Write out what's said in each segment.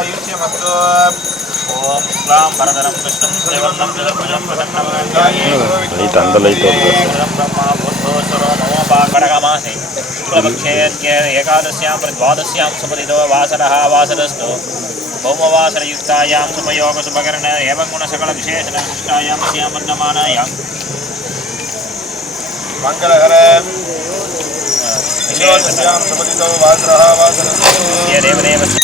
दीर्घायुष्यमस्तु ओम क्लां वरदनं कृष्णं श्रीवन्नं चतुर्भुजं प्रसन्नं ब्रह्मा भूतोऽसुरो मम पाकरकमासे शुक्लपक्षे एकादश्यां द्वादश्यां सुपदितो वासरः वासरस्तु भौमवासरयुक्तायां शुभयोगशुभकर्ण एवं गुणसकलविशेषणविशिष्टायां स्यामन्नमानायां मंगलकर विशेषस्यां सुपदितो वासरः वासरस्तु देवदेवस्य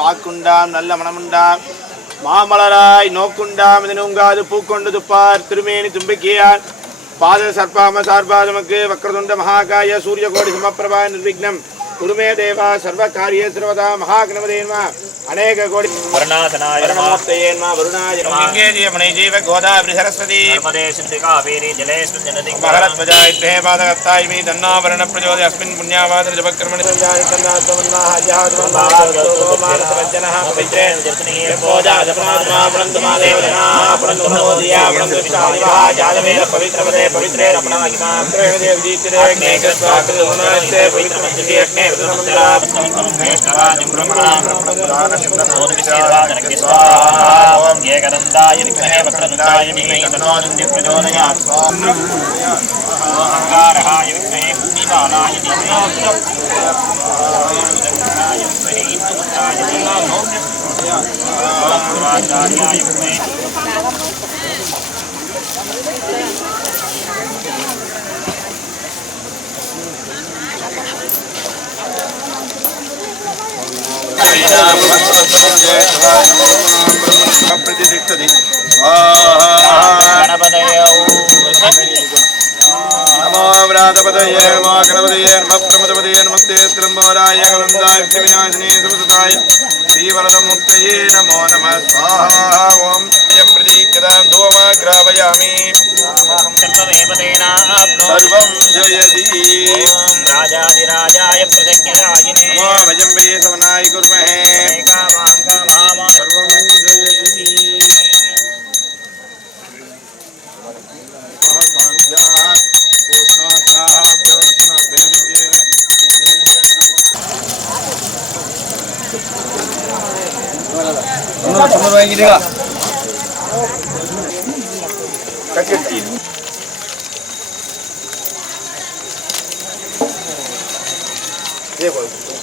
வாக்குண்டாம் நல்ல மனமுண்டாம் மாமலராய் நோக்குண்டாம் இதனுங்காது பூக்கொண்டு துப்பார் திருமேனி தும்பிக்கையார் பாத சர்ப்பாம சார்பாதமக்கு வக்ரதுண்ட மகாகாய சூரிய கோடி சமப்பிரபா நிர்விக்னம் குருமே தேவா சர்வ காரிய சர்வதா மகாகணபதே நம अनेक कोटि वरुणासनाय नमोस्तये नमः वरुणाय नमः गंगे जीवने जीव गोदावरी सरस्वती नर्मदे सिंधु कावेरी जलेस्मिन् जननी महारत्वजाय त्वे पादगताय मे दन्नावरण प्रचोदय अस्मिन् पुण्यावादन जपकर्मणि संजाय तन्नात्मन्नाः जहाद्वन्नाः मानसवज्जनः पवित्रे जर्तनी पूजा जपनात्मा प्रणतमादेवना प्रणतमोदिया प्रणतविशालिवाः जातवेद पवित्रपदे पवित्रे रमणाहिमा त्रेदेव जीतिरे अग्नेकस्वाकृतगुणस्य पवित्रमञ्जति अग्ने विदुरमञ्जला श्रेष्ठराजं ब्रह्मणा ओम एकदन्ताय विद्महे वक्रतुण्डाय धीमहि तन्नो दन्ति प्रचोदयात् ओंकारहाय विद्महे पुण्यबालाय धीमहि इंदुपुत्राय धीमहि ओंकाराचार्याय विद्महे प्रतिष्ठति नमो व्रातपतये नमो गणपतये नमः प्रमदपतये नमस्ते त्र्यम्बराय गलन्दाय विघ्नविनाशिने सुमसुताय श्रीवरदमुक्तये नमो नमः स्वाहा ओम यं प्रतीक्षतां धूमग्रापयामि सर्वं जयति ओम राजाधिराजाय प्रसज्ञदायिने नमो भजम्बे सवनाय कुर्महे कामाङ्गमामा सर्वं जयति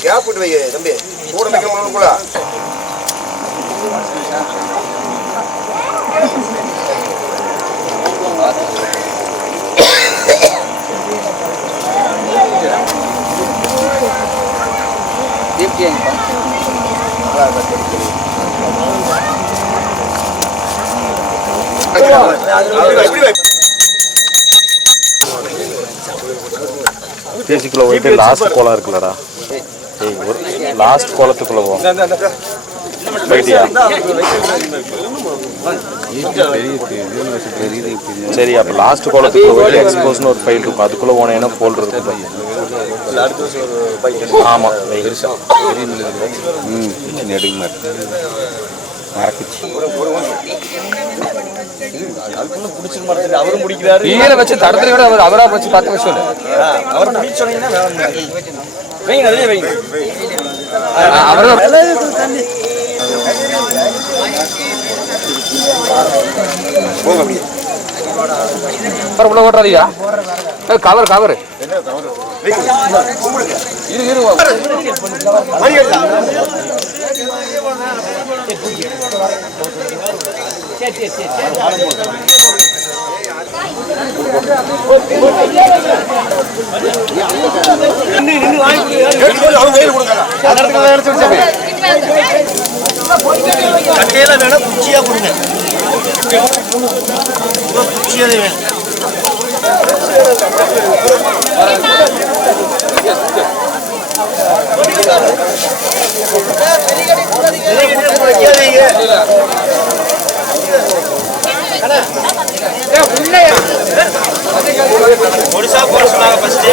क्या पुट भैया तंबे पूरा में क्यों उनको दीप के பேசிக்குள்ள போயிட்டு லாஸ்ட் கோலம் இருக்குல்லடா ஏய் ஒரு லாஸ்ட் கோலத்துக்குள்ள போ போயிட்டியா சரி அப்போ லாஸ்ட் கோலத்துக்குள்ள போயிட்டு எக்ஸ்போஸ்னு ஒரு ஃபைல் இருக்கும் அதுக்குள்ளே போனேன்னா போல் இருக்கு ஆமாம் எடுக்க மாட்டேன் அவரும் முடிக்கிறாரு கீழே வச்சு தடத்துல விட அவர் அவரா வச்சு பார்த்து வச்சு அவர் முடிச்சு சொன்னீங்கன்னா வைங்க அதே வைங்க அவரோட போங்க அப்படியே உள்ள ஓட்டுறாதியா கவர் கவர் இரு இரு கட்டையில வேணும் குச்சியா கொடுங்க குச்சியாவே வேணும் ஒடிசா போற சொன்னாங்க ஃபர்ஸ்ட்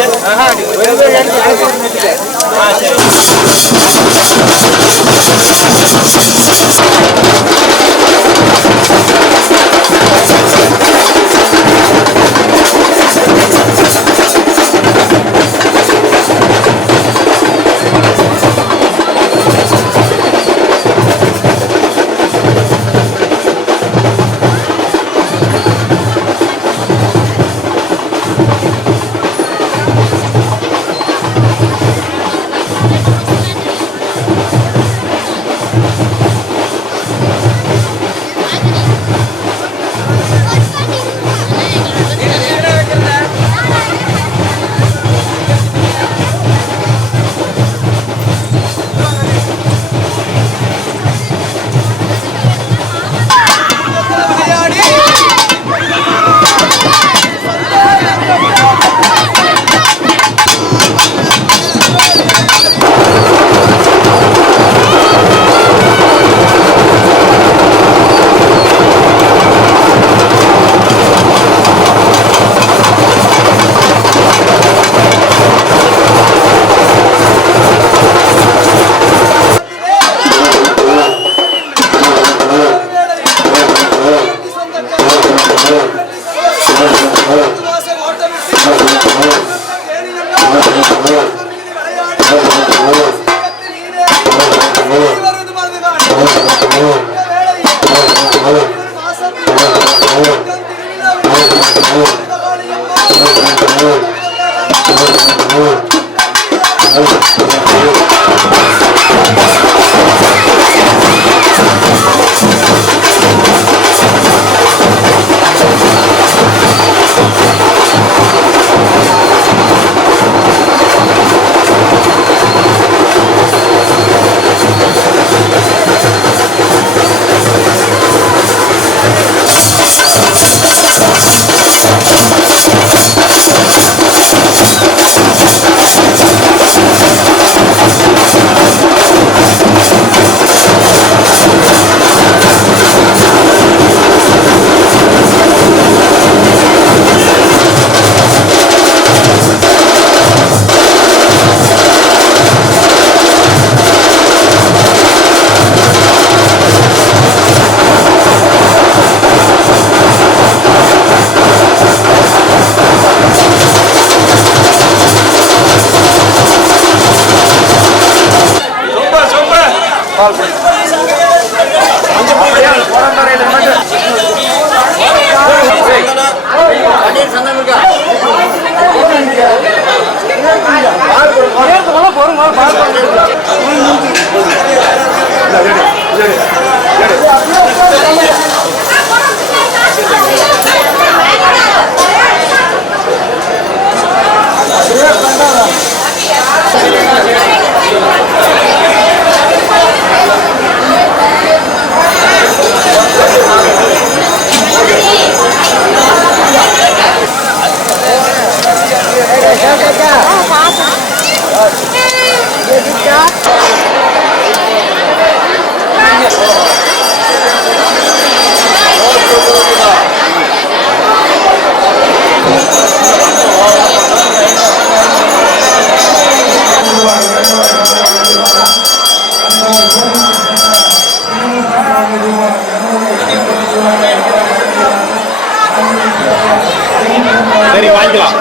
சரி வாங்கிக்கலாம்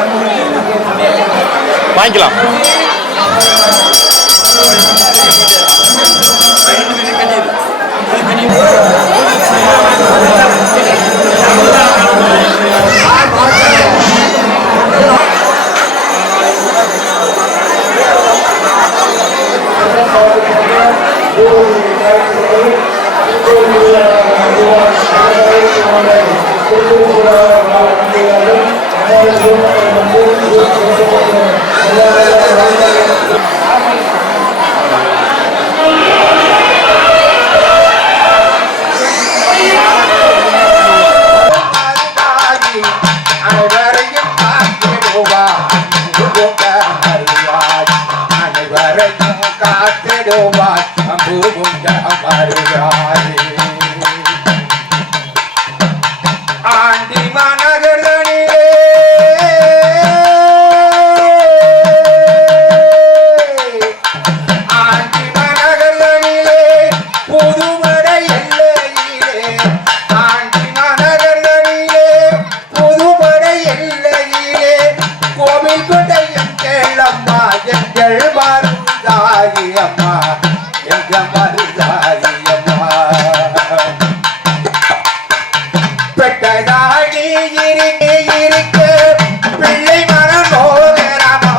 வாங்கிக்கலாம். ஆண்டி எங்கள் மருந்தாயி அம்மா எங்கள் மருந்தாயி அம்மா பெட்டதாகி இருக்க பிள்ளை மனம் நோகராமோ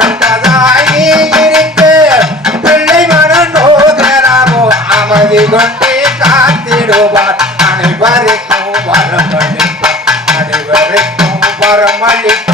பெட்டதாகி இருக்க பிள்ளை மனம் நோகராமோ அமைதி கொண்டே காத்திடுவார் அனைவருக்கும் வரமளிப்பார் அனைவருக்கும் வரமளிப்பார்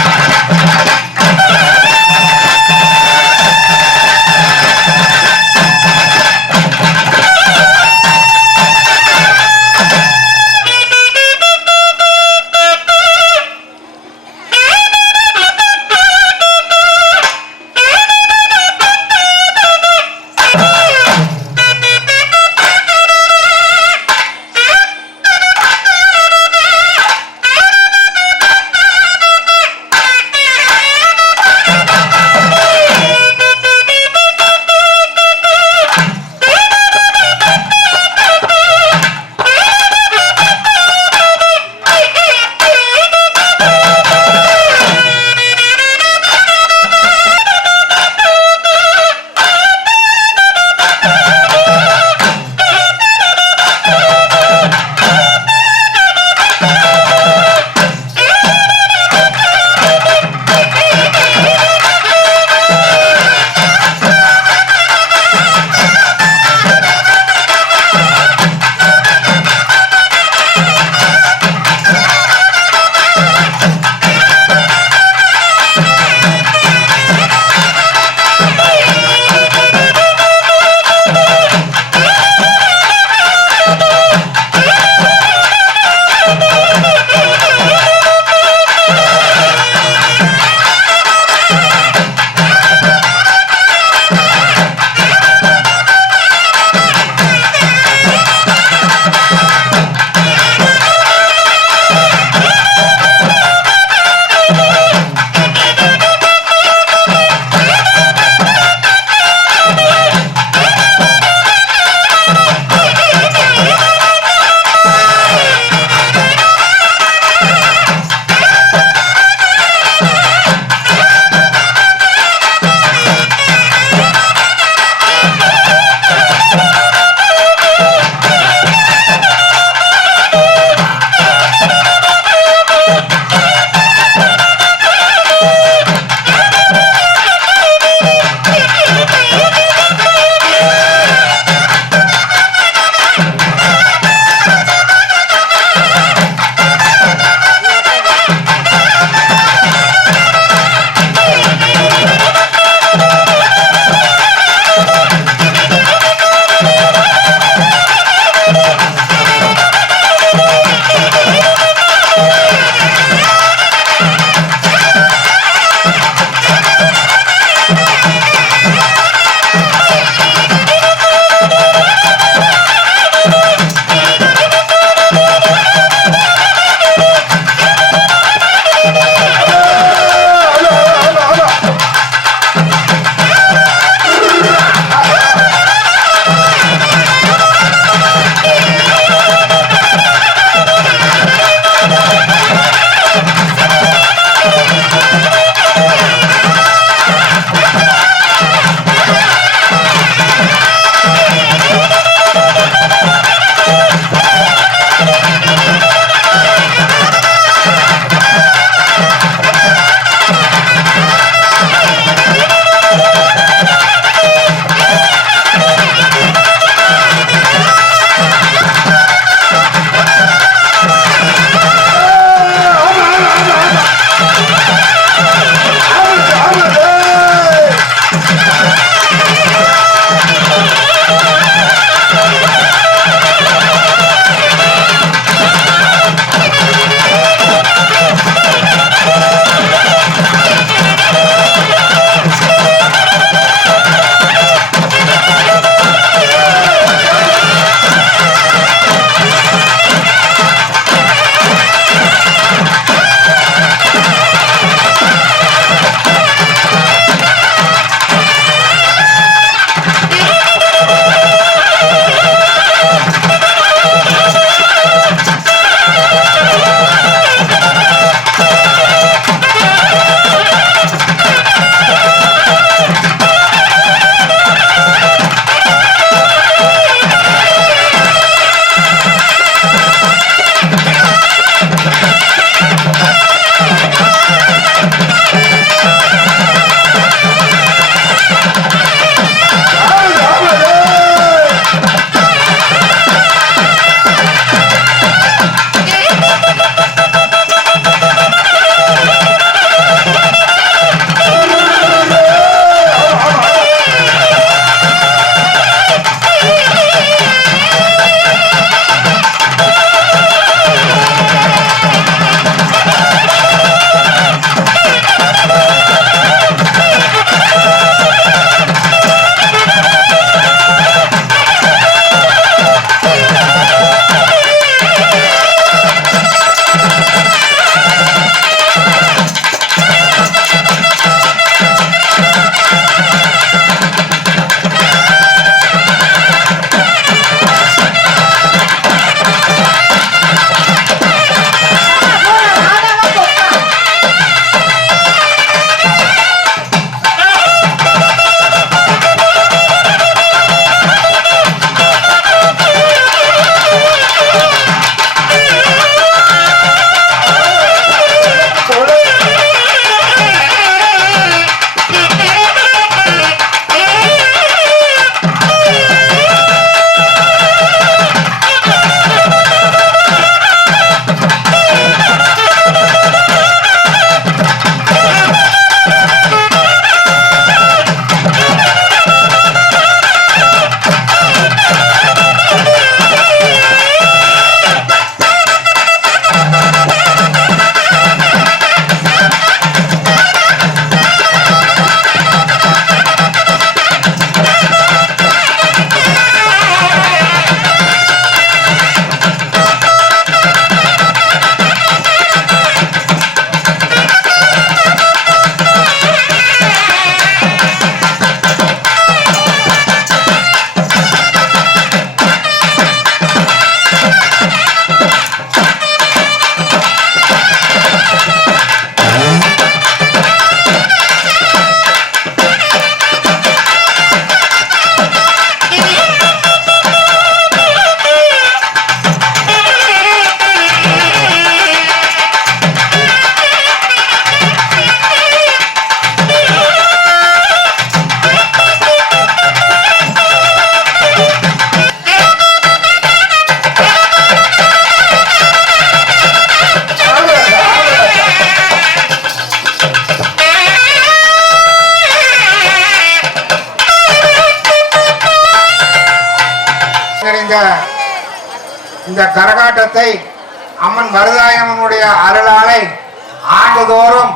இந்த கரகாட்டத்தை அம்மன் மருதாயம்மனுடைய அருளாலை ஆண்டுதோறும்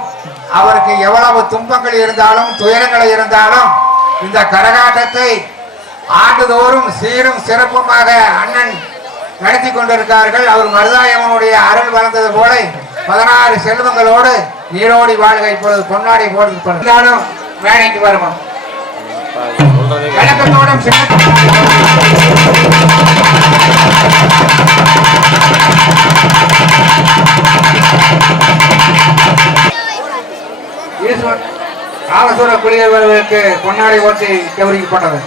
அவருக்கு எவ்வளவு துன்பங்கள் இருந்தாலும் துயரங்கள் இருந்தாலும் இந்த கரகாட்டத்தை ஆண்டுதோறும் சீரும் சிறப்புமாக அண்ணன் நடத்தி கொண்டிருக்கார்கள். அவர் மருதாயம்மனுடைய அருள் வளர்ந்தது போல 16 செல்வங்களோடு நீரோடி வாழ்க. இப்பொழுது பொன்னாடி போடுறது வேலைக்கு வருவோம் கணக்கத்தோடும் காலசூர குடியவர்களுக்கு பொன்னாடி ஓட்டி கௌரவிக்கப்பட்டது.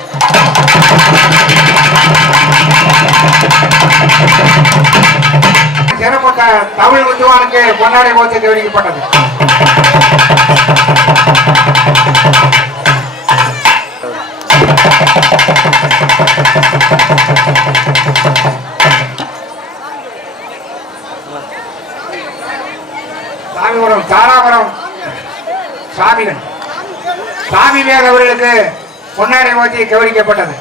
சிறப்பு தமிழ் வித்துவானுக்கு பொன்னாடி ஓட்டி கௌரவிக்கப்பட்டது. சாமிபுரம் தாராபுரம் சாமிவேல் அவர்களுக்கு பொன்னாடை ஓட்டி கௌரவிக்கப்பட்டது.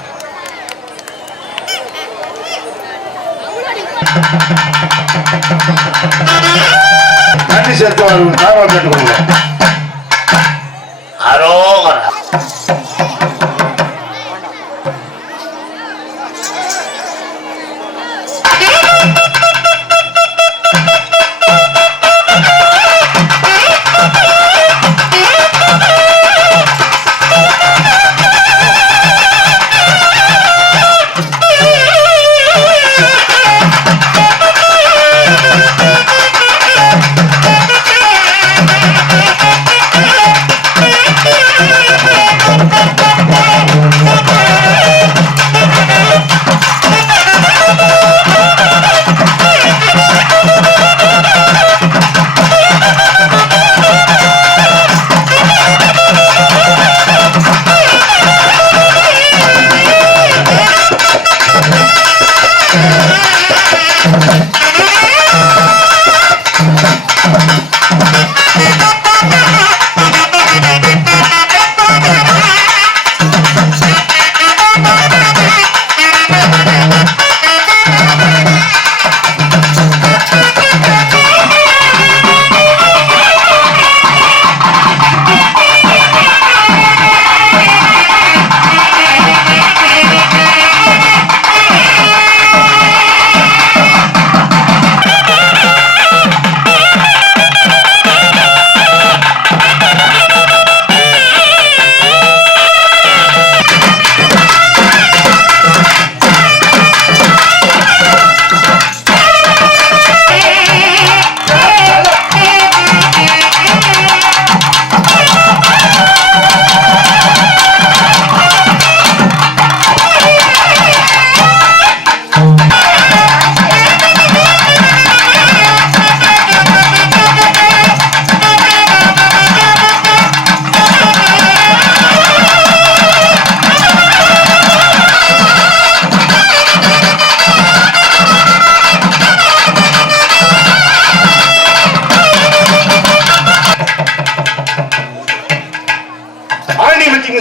நன்றி சேர்த்து கேட்டுக்கொள்கிறோம்.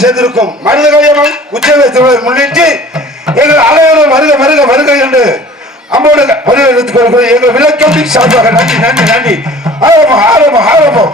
சேர்ந்திருக்கும் மருதகாயம்மன் உற்சவத்தை முன்னிட்டு எங்கள் அனைவரும் வருக வருக வருக என்று அம்மோடு வரவேற்றுக் கொள்கிறோம். எங்கள் விளக்கம்பி சார்பாக நன்றி நன்றி நன்றி. ஆரம்பம் ஆரம்பம் ஆரம்பம்.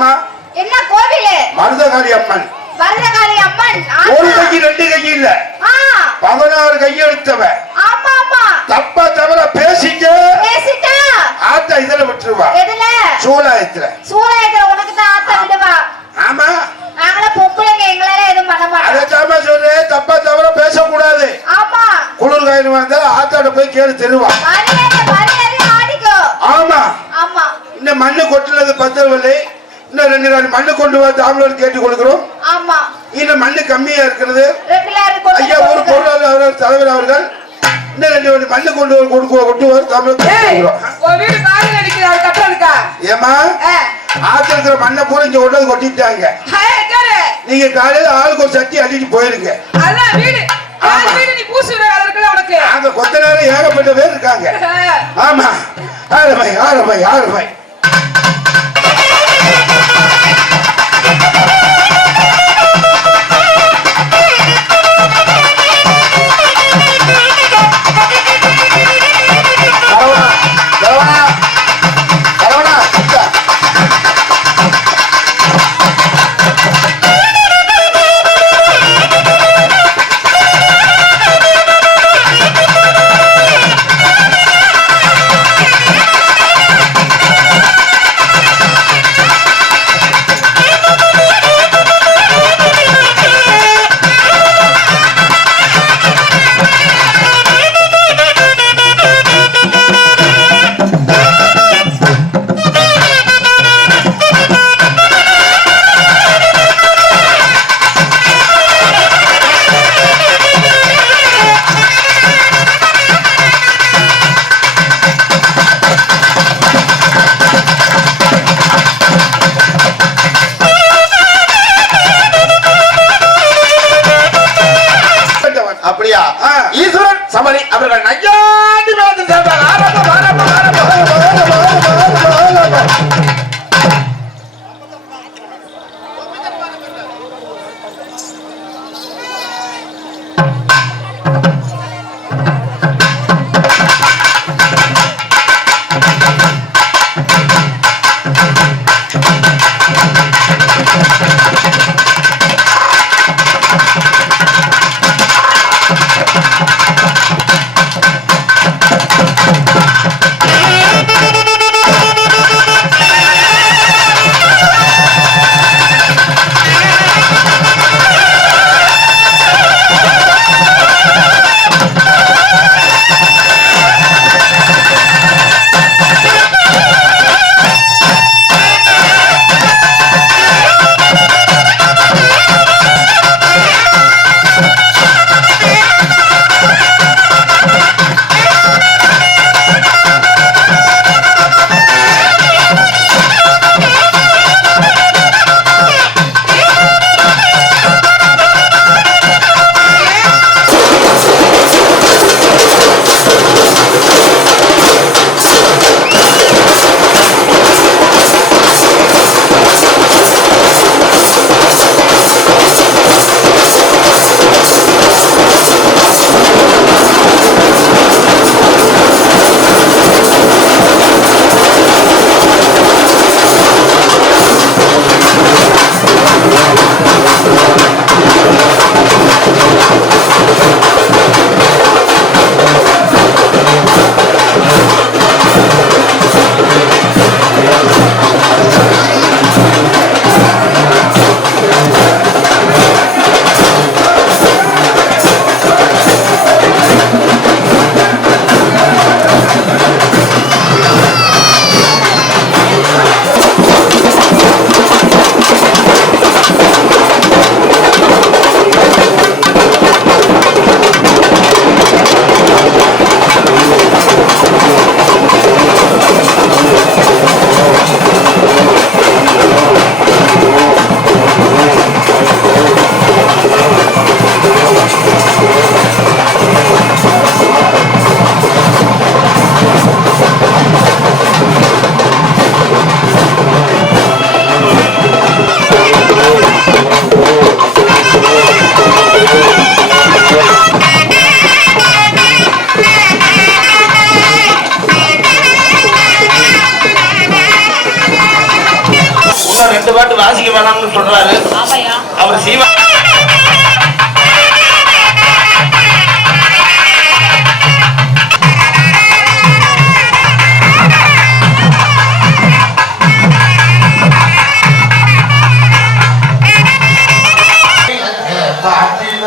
தெரியுமா? என்ன கோவில்? மருதகாளி அம்மன். மருதகாளி அம்மன். ஒரு கை ரெண்டு கை இல்ல, 16 கை எடுத்தவ. ஆமா ஆமா. தப்பா தவற பேசிட்டா ஆத்தா இதுல விட்டுருவா. எதுல? சூலாயத்துல. சூலாயத்துல உனக்கு தான் ஆத்தா விடுவா. ஆமா, நாங்கள பொம்பளைங்க எங்களால எதுவும் பண்ண மாட்டோம். அத தாமா சொல்றேன், தப்பா தவற பேசக்கூடாது. ஆமா. குளிர் காயின்னு வந்தா ஆத்தாட போய் கேளு தருவா. மரியாதை ஆடிக்கோ. ஆமா ஆமா. இந்த மண்ணு கொட்டுனது பத்தவில்லை, இன்னும் 2 நாள் மண்ணு கொண்டு வந்து தாமலர் கேட்டு கொடுக்கிறோம். ஆமா. இந்த மண்ணு கம்மியா இருக்கிறது. ஐயா ஒரு பொருளாளர் அவர் தலைவர் அவர்கள் இன்னும் 2 நாள் மண்ணு கொண்டு வர தாமலர் ஏமா ஆத்துல இருக்கிற மண்ணை பூரா இங்க கொண்டு வந்து கொட்டிட்டாங்க. நீங்க காலையில ஆளுக்கு ஒரு சட்டி அள்ளிட்டு போயிருங்க. அங்க கொத்த நேரம் ஏகப்பட்ட பேர் இருக்காங்க. ஆமா, 6 ரூபாய் 6 ரூபாய் 6 ரூபாய். அப்படியா? ஈஸ்வரன் சமரி அவர்கள் நையாண்டி மேளத்தில் சேர்ந்தார். ஆரம்பம் ஆரம்பம் ஆரம்பம்.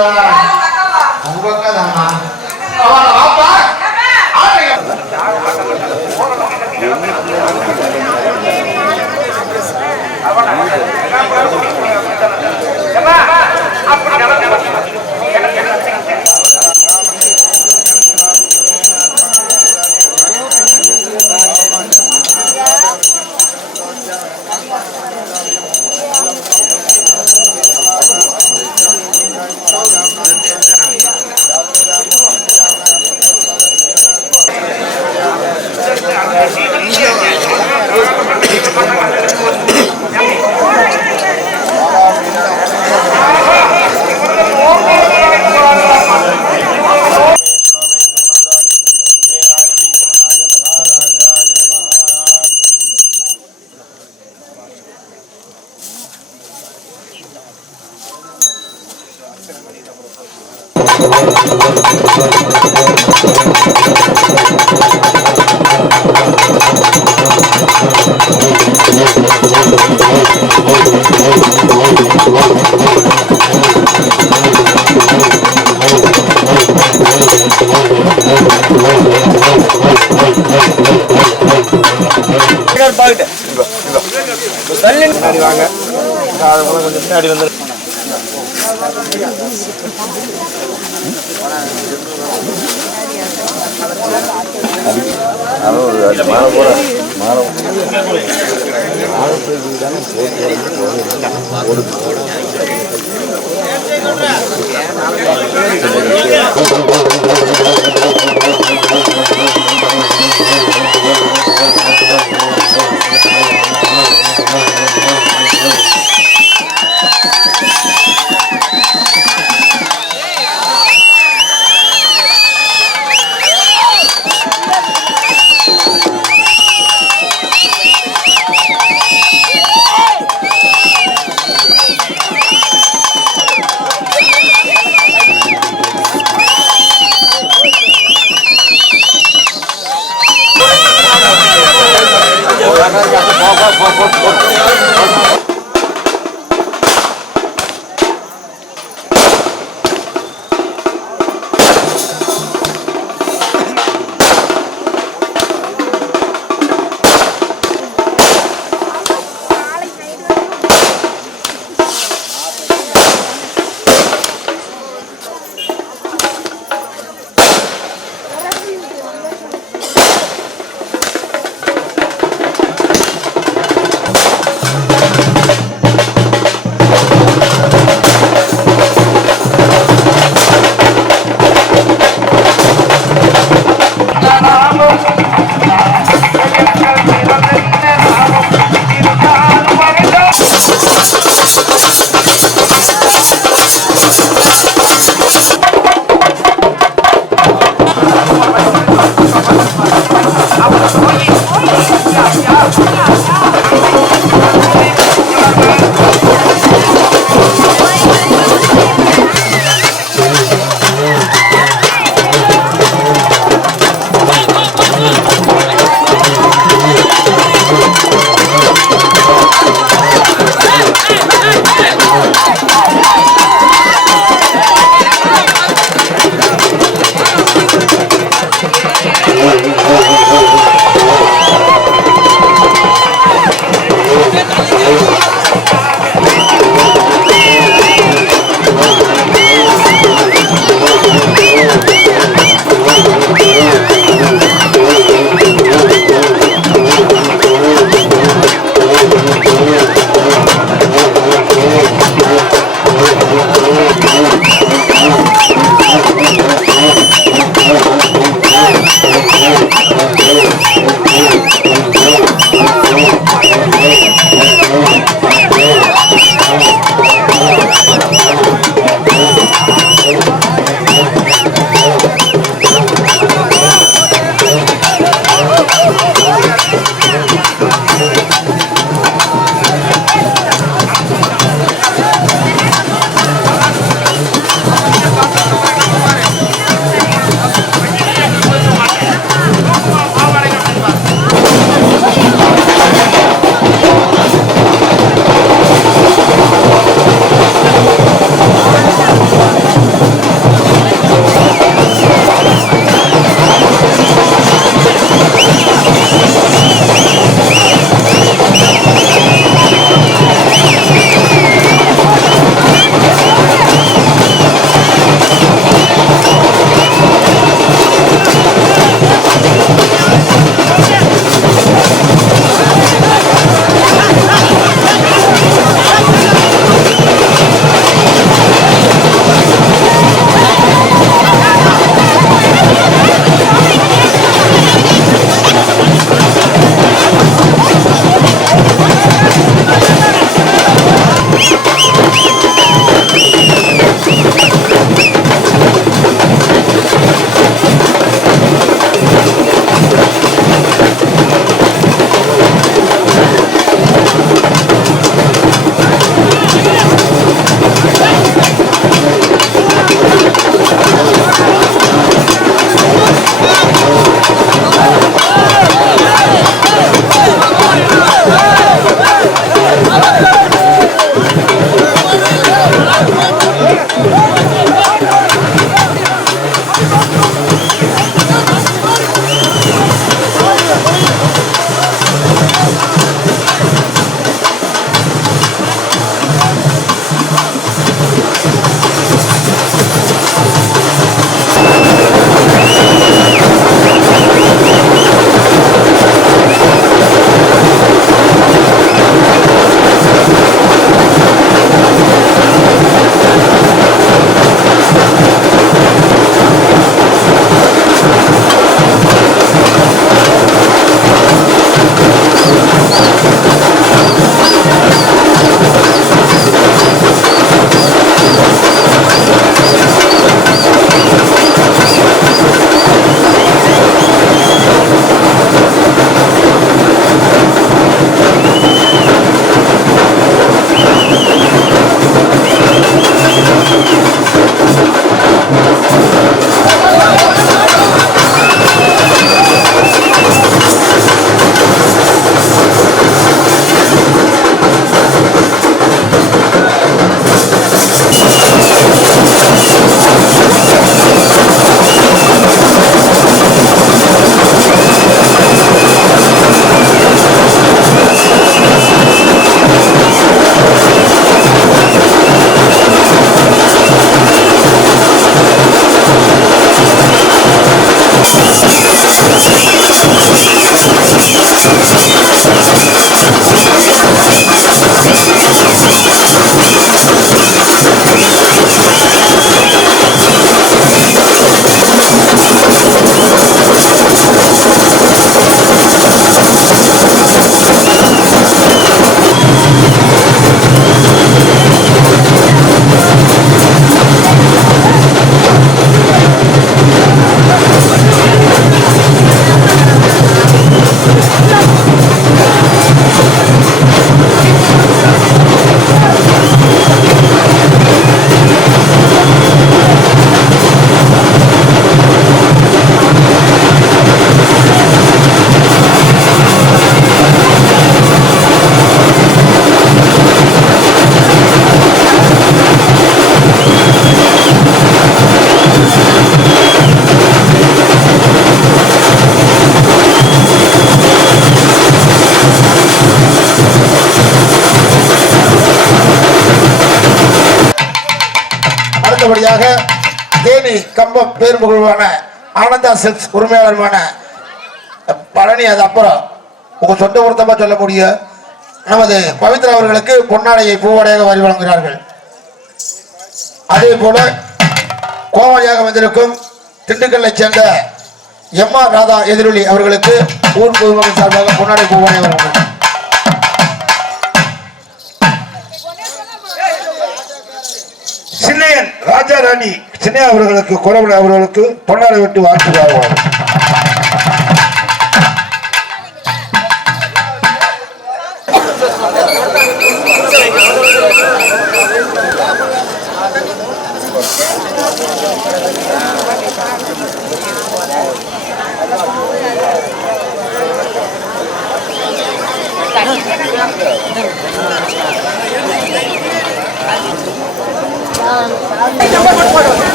உங்க அக்கா தானா? முன்னாடி வாங்க, கொஞ்சம் முன்னாடி வந்து அடுத்தபடியாக தேனி கம்பம் பேர் புகழ்வான ஆனந்தா சில்க்ஸ் உரிமையாளருமான பழனி, அது அப்புறம் உங்க சொந்த பொருத்தமா சொல்லக்கூடிய நமது பவித்ரா அவர்களுக்கு பொன்னாடையை பூவாடையாக வரி வழங்குகிறார்கள். அதே போல கோவாளியாக வந்திருக்கும் திண்டுக்கல்லை சேர்ந்த எம்ஆர் ராதா எதிரொலி அவர்களுக்கு ஊர் பொதுமக்கள் சார்பாக பொன்னாடை பூவாடை வழங்குகிறார்கள். சின்னையன் ராஜா ராணி சின்னையா அவர்களுக்கு குறவன் அவர்களுக்கு பொன்னாடை விட்டு வாழ்த்துகிறார்கள்.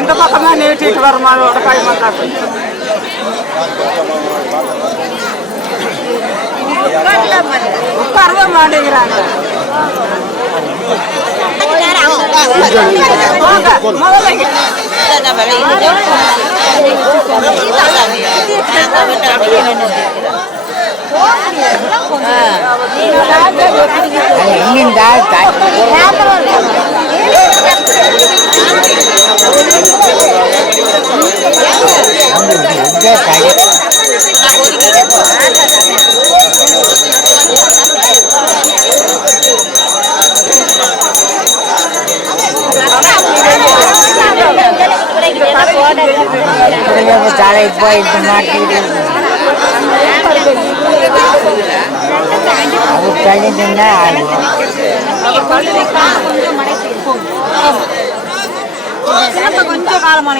இந்த பக்கம் தான் நீட்டிட்டு வருமானோட கைமாட்டாங்க. உட்காரவே மாட்டேங்கிறாங்க. எங்கிருந்தா சாலை போயிட்டு மாட்டிக்கிட்டு அது கழிந்துன்னா கொஞ்சம் காலமான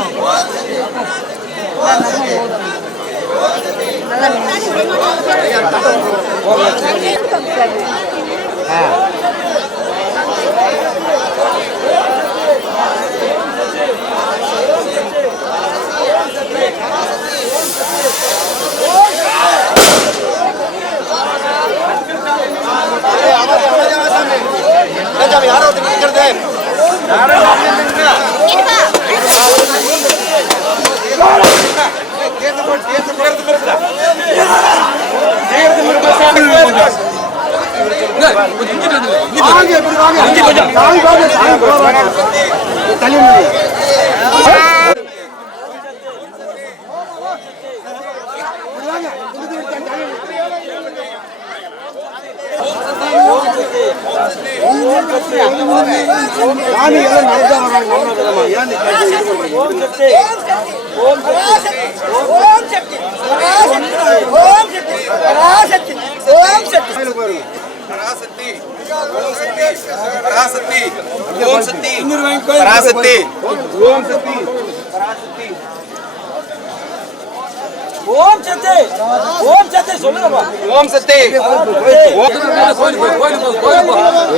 ஓம் சக்தி ஓம் சக்தி சொல்லுங்க ஓம் சக்தி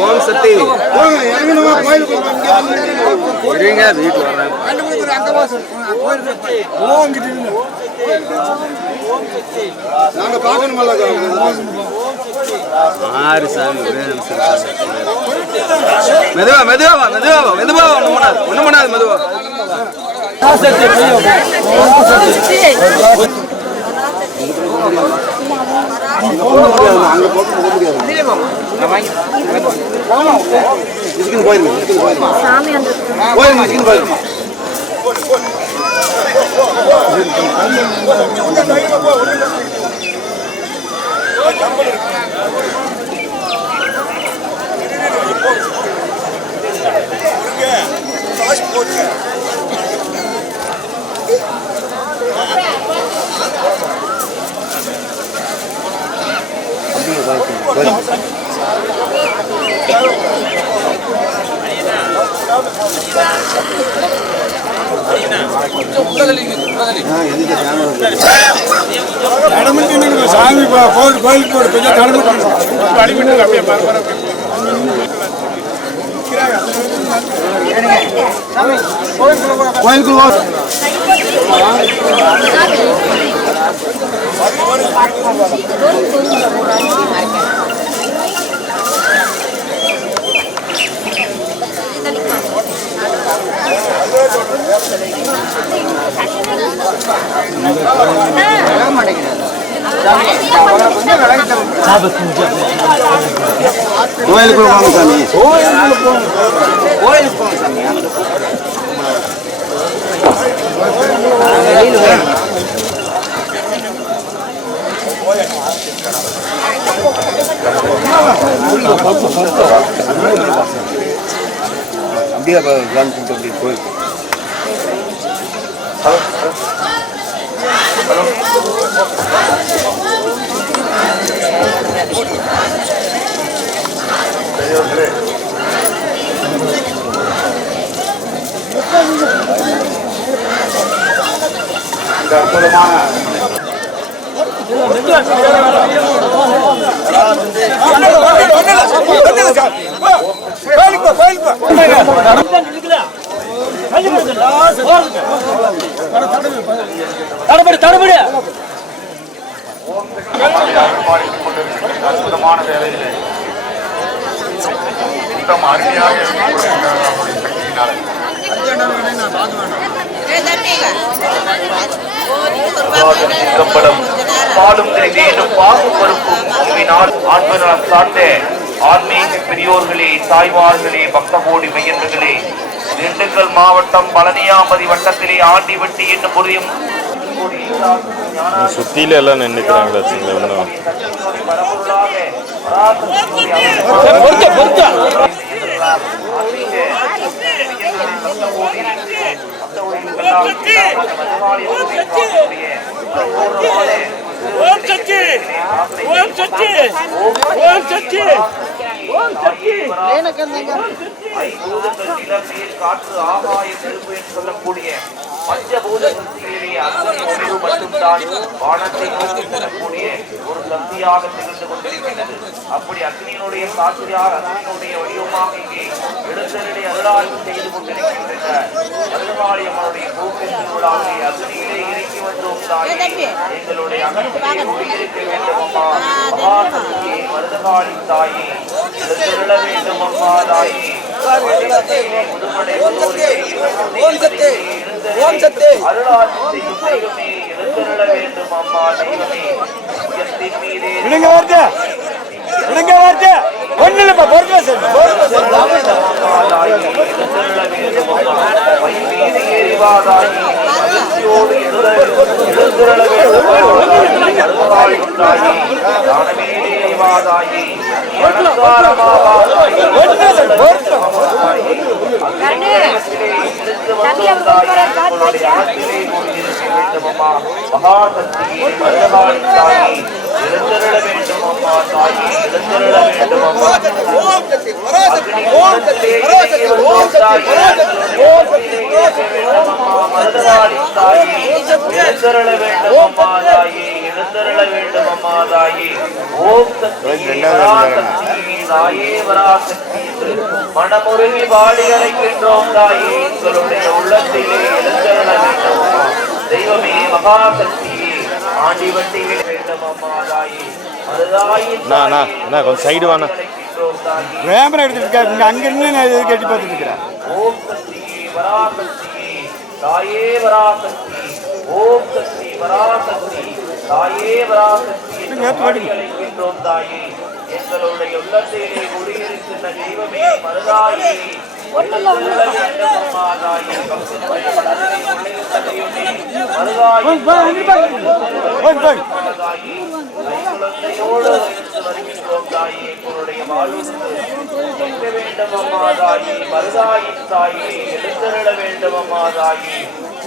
ஓம் சக்தி இருங்க வீட்டுல நாங்க பார்க்கணுமல்ல ஆறு சாமி மெதுவா மெதுவா மெதுவா மெதுவா ஒண்ணு பண்ணாது மெதுவா அங்க போக முடியாது சாமி கோயிலுக்கு போடு கொஞ்சம் கோயிலுக்கு கோயிலுக்கு போவாங்க சாமி கோயிலுக்கு போவாங்க சாமி அப்படியே கோயிலுக்கு இந்த அற்புதமான அற்புதமான வேலையிலே கூட்டம் அருமையாக பாலும் தேடும் பாகுபருப்பும் அன்பினால் ஆண்பனால் சார்ந்த ஆன்மீக பெரியோர்களே, தாய்மார்களே, பக்தகோடி மையர்களே, திண்டுக்கல் மாவட்டம் பழனியாமதி வட்டத்திலே ஆண்டிவட்டி என்னும் சுத்தியில எல்லாம் நின்றுக்கிறாங்களா இன்னும் ஓம் சக்தி ஓம் சக்தி ஓம் சக்தி ஓம் சக்தி காற்று ஆகாயம் நெருப்பு என்று சொல்லக்கூடிய பஞ்சபூத சக்தியிலே அக்னி மட்டும்தான் வானத்தை நோக்கி செல்லக்கூடிய ஒரு சக்தியாக திகழ்ந்து கொண்டிருக்கிறது. அப்படி அக்னியினுடைய சாட்சியாக அக்னியினுடைய வடிவமாக இங்கே எழுந்தருடைய அருளாட்சி செய்து கொண்டிருக்கின்ற மருதகாளியம்மனுடைய பூக்கின் திருவிழாவை அக்னியிலே இறக்கி வந்தோம் தாயே. எங்களுடைய அகத்திலே ஒளியிருக்க வேண்டும் அம்மா. மகாசக்தியே மருதகாளி தாயே, எழுந்தருள வேண்டும் அம்மா தாயே. மனமுருகி வாடி அழைக்கின்றோம் தாயே, எங்களுடைய உள்ளத்திலே எழுந்தருள வேண்டும் தெய்வமே. மகாசக்தியே ஆண்டி வண்டிகள் வேண்டும் அம்மா தாயே. கொஞ்சம் சைடு வாண்ணா. கேமரா எடுத்துட்டு அங்கிருந்து நான் கட்டி பார்த்துட்டு இருக்கிறேன். ஓம் சக்தியே பராசக்தியே தாயே பராசக்தி. ஓம் சக்தி பராசக்தி தாயே பராசக்தி அழைக்கின்றோம் தாயே. எங்களுடைய உள்ளத்திலே குடியிருக்கின்ற தெய்வமே மருதாயே,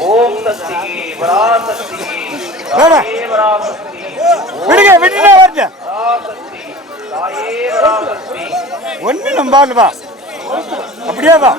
ஓம் சக்தியே பராசக்தியே ஒன்னு நம்பாலுவா அப்படியே வா.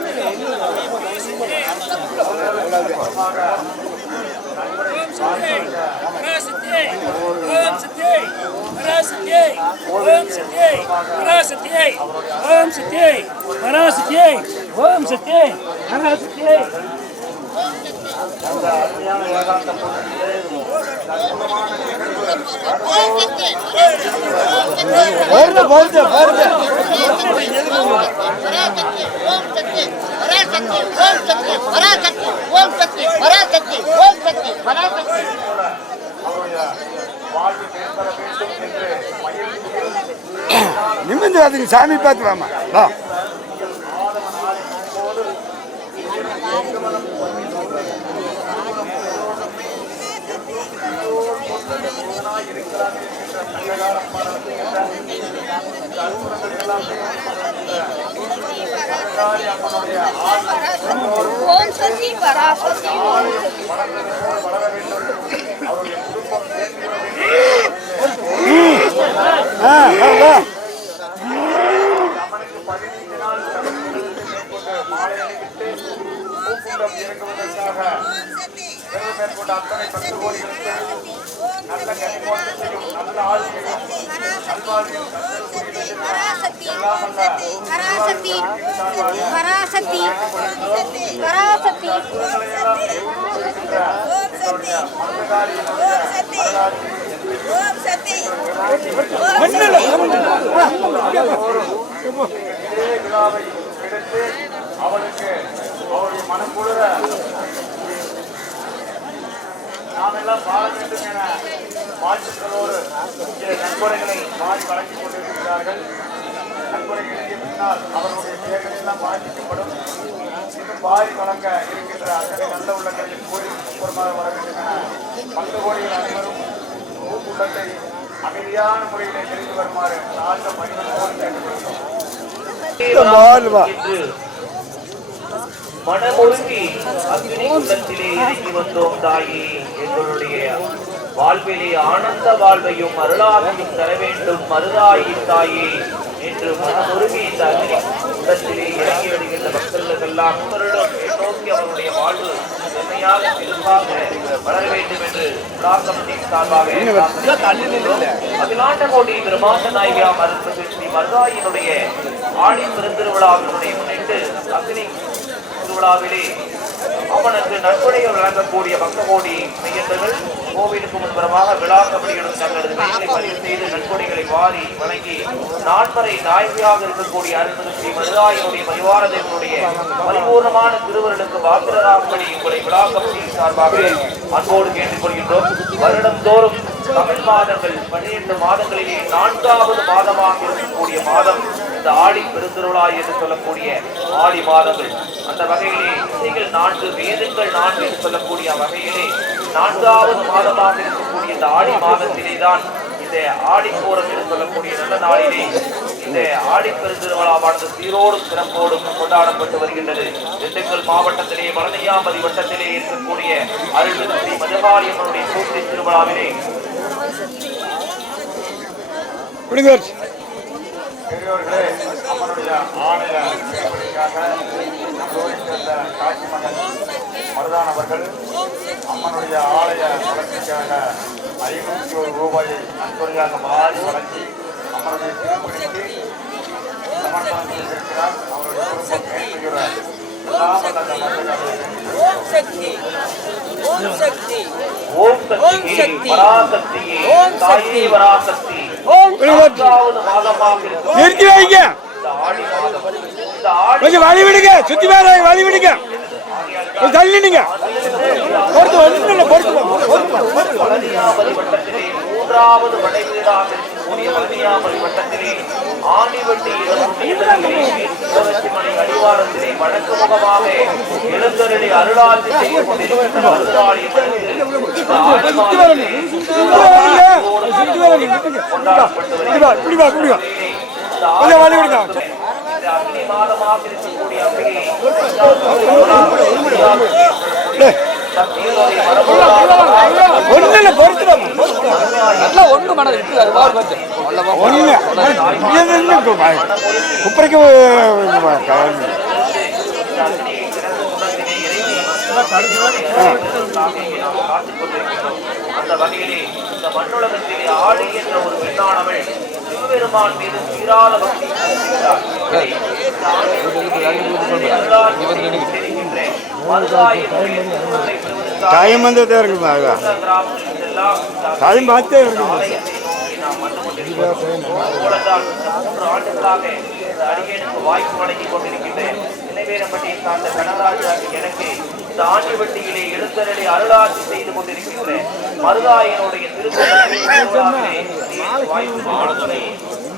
நிமிந்து அதுக்கு சாமி பார்த்து வாமா வா. ஓம் சக்தி பராசக்தி பராசக்தி பராசக்தி பராசக்தி அவளுக்கு அவருடைய மனம் குளிர நாமெல்லாம் வாழ வேண்டும் என வாழ்த்துக்களோடு நன்கொடைகளை மாறி வழங்கிக் கொண்டிருக்கிறார்கள். நன்கொடை எழுதிய பின்னால் அவர்களுடைய பெயர்கள் எல்லாம் வாசிக்கப்படும். வாரி வழங்க இருக்கின்ற அத்தனை நல்ல உள்ளங்களில் கோரி புறமாக வர வேண்டும் என பங்கு கோடிகள் அனைவரும் உள்ளத்தை அமைதியான முறையிலே தெரிந்து வருமாறு நான்கு பணிகளோடு கேட்டுக்கொள்கிறோம். மனமொருங்கி அக்னி குண்டத்திலே இறங்கி வந்தோம் தாயே. எங்களுடைய வாழ்விலே ஆனந்த வாழ்வையும் அருளாதையும் தர வேண்டும் மருதாயின் தாயே என்று மனமொருங்கி இந்த அக்னி குண்டத்திலே இறங்கி வருகின்ற பக்தர்களுக்கெல்லாம் அனைவரிடம் நோக்கி அவருடைய வாழ்வு செம்மையாக சிறப்பாக வளர வேண்டும் என்று பிரார்த்தனையின் சார்பாக அகிலாண்ட கோடி பிரம்மாண்ட நாயகியாம் அருள்மிகு ஸ்ரீ மருதாயினுடைய ஆடி பெருந்திருவிழாவினுடைய முன்னிட்டு அக்னி திருவிழாவிலே அவனுக்கு நன்கொடைகள் வழங்கக்கூடிய பக்த கோடி மையங்கள் கோவிலுக்கு முன்புறமாக விழாக்கபடியுடன் தங்களது கைகளை பதிவு செய்து நன்கொடைகளை வாரி வழங்கி நான்மறை நாயகியாக இருக்கக்கூடிய அருள்மிகு ஸ்ரீ மருதாயினுடைய பரிவார தேவனுடைய பரிபூர்ணமான திருவருளுக்கு பாத்திரராகும்படி உங்களை விழாக்கபடியின் சார்பாக அன்போடு கேட்டுக்கொள்கின்றோம். வருடந்தோறும் தமிழ் மாதங்கள் 12 மாதங்களிலே 4வது மாதமாக இருக்கக்கூடிய மாதம் இந்த ஆடி பெருந்திருவிழா என்று சொல்லக்கூடிய ஆடி மாதங்கள். அந்த வகையிலே இசைகள் 4 வேதங்கள் 4 என்று சொல்லக்கூடிய வகையிலே 4வது மாதமாக இருக்கக்கூடிய இந்த ஆடி மாதத்திலே தான் இந்த ஆடிப்பூரம் என்று சொல்லக்கூடிய நல்ல நாளிலே இந்த ஆடி பெருந்திருவிழாவானது சீரோடும் சிறப்போடும் கொண்டாடப்பட்டு வருகின்றது. திண்டுக்கல் மாவட்டத்திலே வளனையாமதி வட்டத்திலே இருக்கக்கூடிய அருள்மிகு ஸ்ரீ மதுகாளியம்மனுடைய பூர்த்தி திருவிழாவிலே பெரியோர்களே, அம்மனுடைய ஆலய திருப்பணிக்காக நம்மோடு சேர்ந்த காட்சி மன்னன் மருதான் அவர்கள் அம்மனுடைய ஆலய வளர்ச்சிக்காக 501 ரூபாயை நன்கொடையாக மாறி வழங்கி அம்மனுடைய திருப்பணிக்கு சமர்ப்பணம் செய்திருக்கிறார். அவருடைய குடும்பம் மேற்கொள்கிறார். ஓம் சக்தி பராசக்தி தாயே பராசக்தி நான்காவது மாதமாக கொஞ்சம் வழி விடுங்க, சுத்தி வேற வழி விடுங்க, தள்ளி நீங்க பழனியாமதி வட்டத்திலே 3வது படை வீடாக இருக்கக்கூடிய பழனியாமதி வட்டத்திலே ஆண்டிவட்டி மணி அடிவாரத்திலே வடக்கு முகமாக எழுந்தருளி அருளாட்சி செய்து கொண்டிருக்கின்ற கொண்டாடப்பட்டு வருகிறது. அக்னி மாதமாக இருக்கக்கூடிய அந்த வகையிலே இந்த மண்ணுலகத்திலே ஆடி என்ற ஒரு பெண்ணானவள் சிவபெருமான் மீது தீராத பக்தி செலுத்துகிறார். டைம் வந்து டைம் பார்த்தே அடியேனுக்கு வாய்ப்பு வழங்கிக் கொண்டிருக்கின்றேன். நிலைவேறப்பட்டியை சார்ந்த கனராஜாக எனக்கு இந்த ஆண்டிவட்டியிலே எழுந்தருளி அருளாட்சி செய்து கொண்டிருக்கின்றேன். மருதாயனுடைய திருப்பதியிலே வாய்ப்பு ஆளுநரை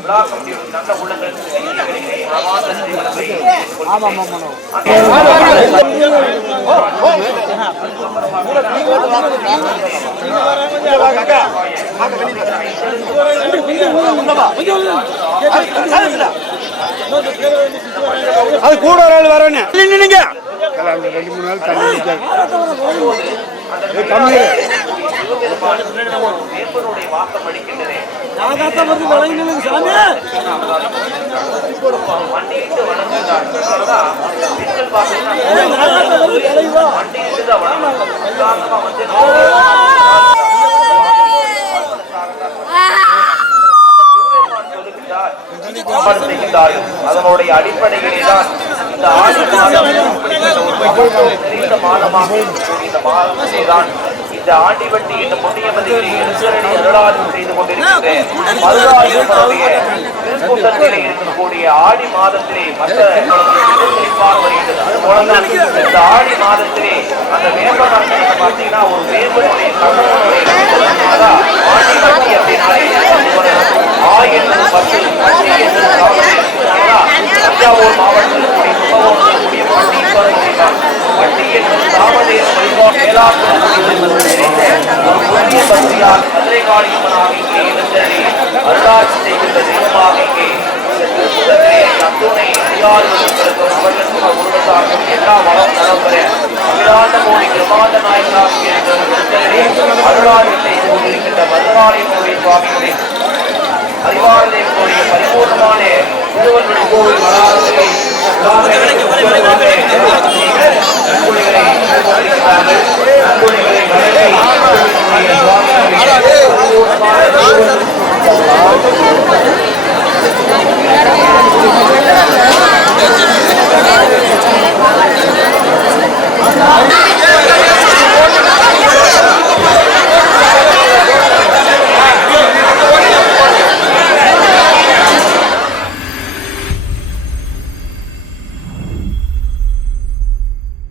விழாக்கமிட்டியுடன் நல்ல உள்ளங்களுக்கு அது கூட ஒரு ஆள் வரணும். நீங்க 2-3 நாள் தண்ணி வாக்கம் அளிக்கின்றன. மண்டியிட்டு வணங்குகிறார். மண்டியிட்டு அதனுடைய அடிப்படையிலே தான் இந்த ஆடி மாதமாக இந்த மாதத்திலே தான் இந்த ஆண்டிவட்டி இந்த புண்ணியமதியை எழுந்தருளி அருளாட்சி செய்து கொண்டிருக்கின்றேன். மருதாயனுடைய திருக்கூட்டத்திலே இருக்கக்கூடிய ஆடி மாதத்திலே மற்ற வருகிறது. அது மூலம்தான் இந்த ஆடி மாதத்திலே அந்த வேம்பநாட்டை பார்த்தீங்கன்னா ஒரு வேம்பனுடைய ஆண்டிவட்டி அப்படின்னாலே தஞ்சாவூர் மாவட்டத்தில் பட்டீஸ்வரர் கோயில் பட்டி என்னும் ராமதேவ வழிபாடு ஒரு புண்ணிய பக்தியால் மதுரை காளியம்மனாக இங்கே எழுந்தருளி அருளாட்சி செய்கின்ற தெய்வமாக இங்கே அத்துணை அடியார்களுக்கும் அவர்களுக்கும் குடும்பத்தாருக்கும் எல்லா வளம் நலம் பெற அகிலாண்ட கோடி பிரமாண்ட நாயகனாக அருளாட்சி செய்து கொண்டிருக்கின்ற மதுராலய கோவில் சுவாமிகளை அறிவாளர்களுடைய பரிபூர்ணமான திருவள்ளுவர் கோவில் வளாகத்தை